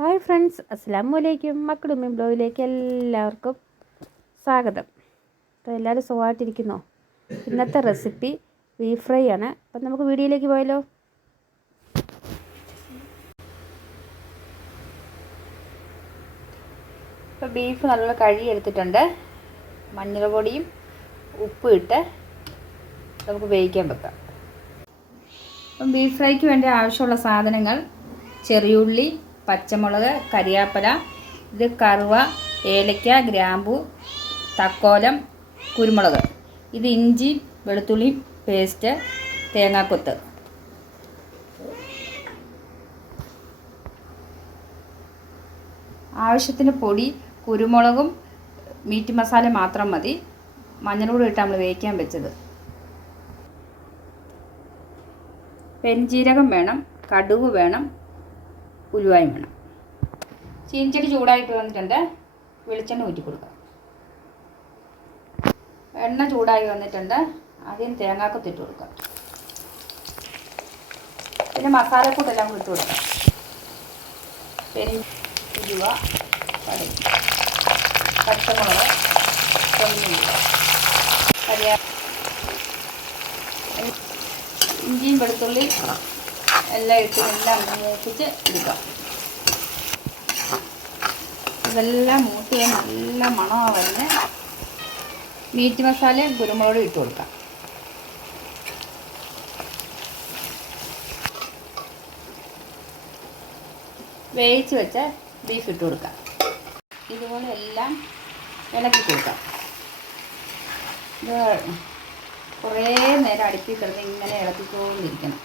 Hi friends അസ്സാം വലൈക്കും മക്കളും ബ്ലോഗിലേക്ക് എല്ലാവർക്കും സ്വാഗതം. അപ്പോൾ എല്ലാവരും സുഖമായിട്ടിരിക്കുന്നോ? ഇന്നത്തെ റെസിപ്പി ബീഫ് ഫ്രൈ ആണ്. അപ്പം നമുക്ക് വീഡിയോയിലേക്ക് പോയാലോ? ഇപ്പോൾ ബീഫ് നല്ല കഴുകി എടുത്തിട്ടുണ്ട്. മഞ്ഞൾ പൊടിയും ഉപ്പും ഇട്ട് നമുക്ക് വേവിക്കാൻ വെക്കാം. അപ്പം ബീഫ് ഫ്രൈക്ക് വേണ്ടി ആവശ്യമുള്ള സാധനങ്ങൾ ചെറിയുള്ളി പച്ചമുളക് കരിയാപ്പല ഇത് കറുവ ഏലക്ക ഗ്രാമ്പു തക്കോലം കുരുമുളക്. ഇത് ഇഞ്ചി വെളുത്തുള്ളി പേസ്റ്റ് തേങ്ങാക്കൊത്ത്. ആവശ്യത്തിന് പൊടി കുരുമുളകും മീറ്റ് മസാല മാത്രം മതി. മഞ്ഞളൂടെ ഇട്ട് നമ്മൾ വേവിക്കാൻ വെച്ചത്. പെരിഞ്ജീരകം വേണം കടുക് വേണം ഉലുവായും വേണം. ചീനിച്ചടി ചൂടായിട്ട് വന്നിട്ടുണ്ട്. വെളിച്ചെണ്ണ ഊറ്റി കൊടുക്കാം. എണ്ണ ചൂടായി വന്നിട്ടുണ്ട്. ആദ്യം തേങ്ങാക്കൊത്തിട്ട് കൊടുക്കാം. പിന്നെ മസാലക്കൂട്ടെല്ലാം കൂടി ഇട്ട് കൊടുക്കാം. ഉലുവ കടുക് പച്ചമുളക് ഇഞ്ചിയും വെളുത്തുള്ളി എല്ലാം ഇട്ട് എല്ലാം മൂപ്പിച്ച് എടുക്കാം. ഇതെല്ലാം മൂത്ത് നല്ല മണമാണ് വരുന്നത് മീറ്റ് മസാലയും കുരുമുളകും ഇട്ട് കൊടുക്കാം. വേവിച്ച് വെച്ച ബീഫ് ഇട്ട് കൊടുക്കാം. ഇതുപോലെ എല്ലാം ഇളക്കി കൊടുക്കാം. ഇത് കുറേ നേരം അടുപ്പിൽ കിടന്ന് ഇങ്ങനെ ഇളക്കിക്കൊണ്ടിരിക്കണം.